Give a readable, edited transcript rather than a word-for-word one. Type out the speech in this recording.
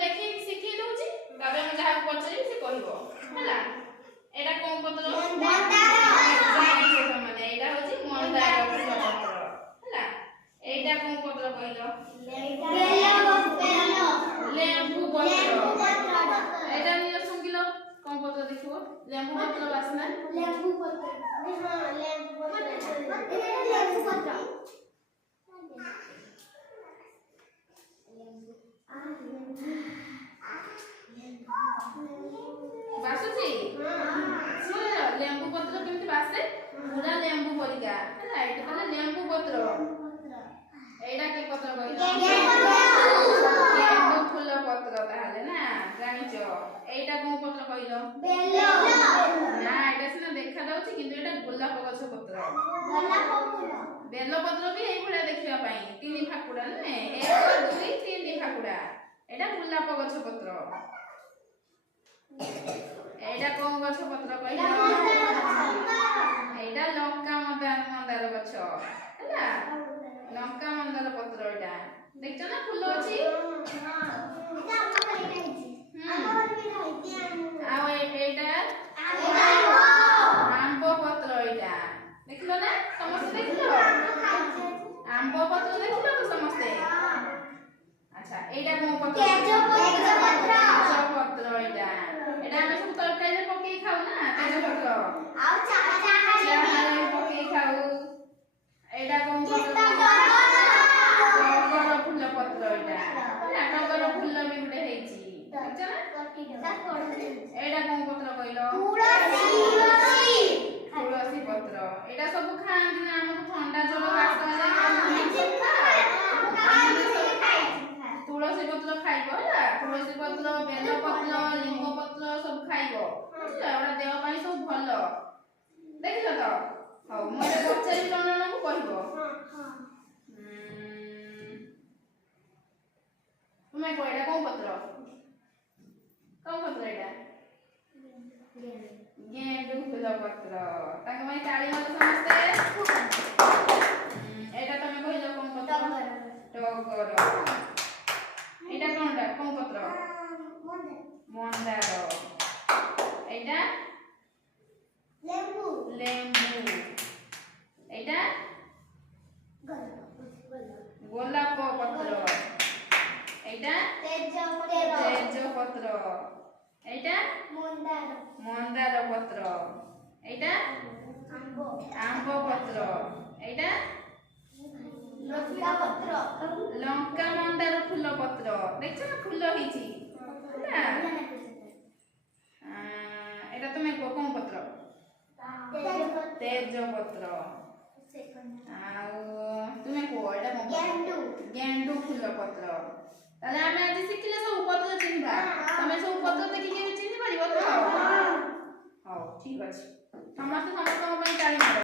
देखि सिखि दउची तबे हम जहा पचरी से कहबो हला एटा कोन पत्र मंदार माने एटा होची मंदार फूल पत्र हला एटा कोन पत्र कहलो लेम्बू पत्र एटा नियो सुंगिलो कोन पत्र देखिबो लेम्बू पत्र वासना लेम्बू पत्र हां लेम्बू पत्र बासुची सुन लेम्बू पत्र केमति बासे पूरा लेम्बू परिका हला एटा तले लेम्बू पत्र एटा के पत्र कहलो गेंडू फूल पत्र ताहले ना जानिचो एटा कोन पत्र कहलो बेलो ना एटा सिना देखा दउची किंतु एटा गोलाप गछ पत्र बेलो पत्र भी एई भला देखिबा पई तीन फाकुडा ने 1 2 3 फाकुडा एटा गोलाप गछ पत्र एटा कोन गछ पत्र कहलो एटा लंका मंदार गछ हला लंका मंदार पत्र एटा देखछ ना फूल अछि आ एटा आंबो पत्र एटा देखलो ना समस्त देखलो आंबो पत्र देखलो तो समस्त अच्छा एटा कोन पत्र तेज पत्र एटा एटा हम सब तरकारी पके खाऊ ना तेज पत्र आ चाहा पके खाऊ एटा कोन पत्र टगर फूल पत्र एटा टगर फूल भी गुटे हेची देखछ ना एटा कोन पत्र कहलो तुलसी पत्र एटा सब खांती ना हमको ठंडा जल तुलसी पत्र खाइबो हला तुलसी पत्र बेल पत्र लिंग पत्र सब खाइबो बुझला एटा देह पई सब भलो देखिलो तो हौ मते पचारि जणन को कहबो तुमे को एटा कोन पत्र एटा गेंडू फूल पत्र ताके माने ताली मारो समस्ते एटा तमे कहिलो कोन पत्र टगर एटा कोन पत्र मंदार एटा लेम्बू एटा गोलाप पत्र एटा तेज पत्र एटा मंदार पत्र एटा आंबो पत्र एटा लंका मंदार फूल पत्र देखछ ना फूल हिची ना एटा तुमे कोन पत्र तेज पत्र आ तुमे को एटा गेंडू फूल पत्र ताले हम आज शिखले सब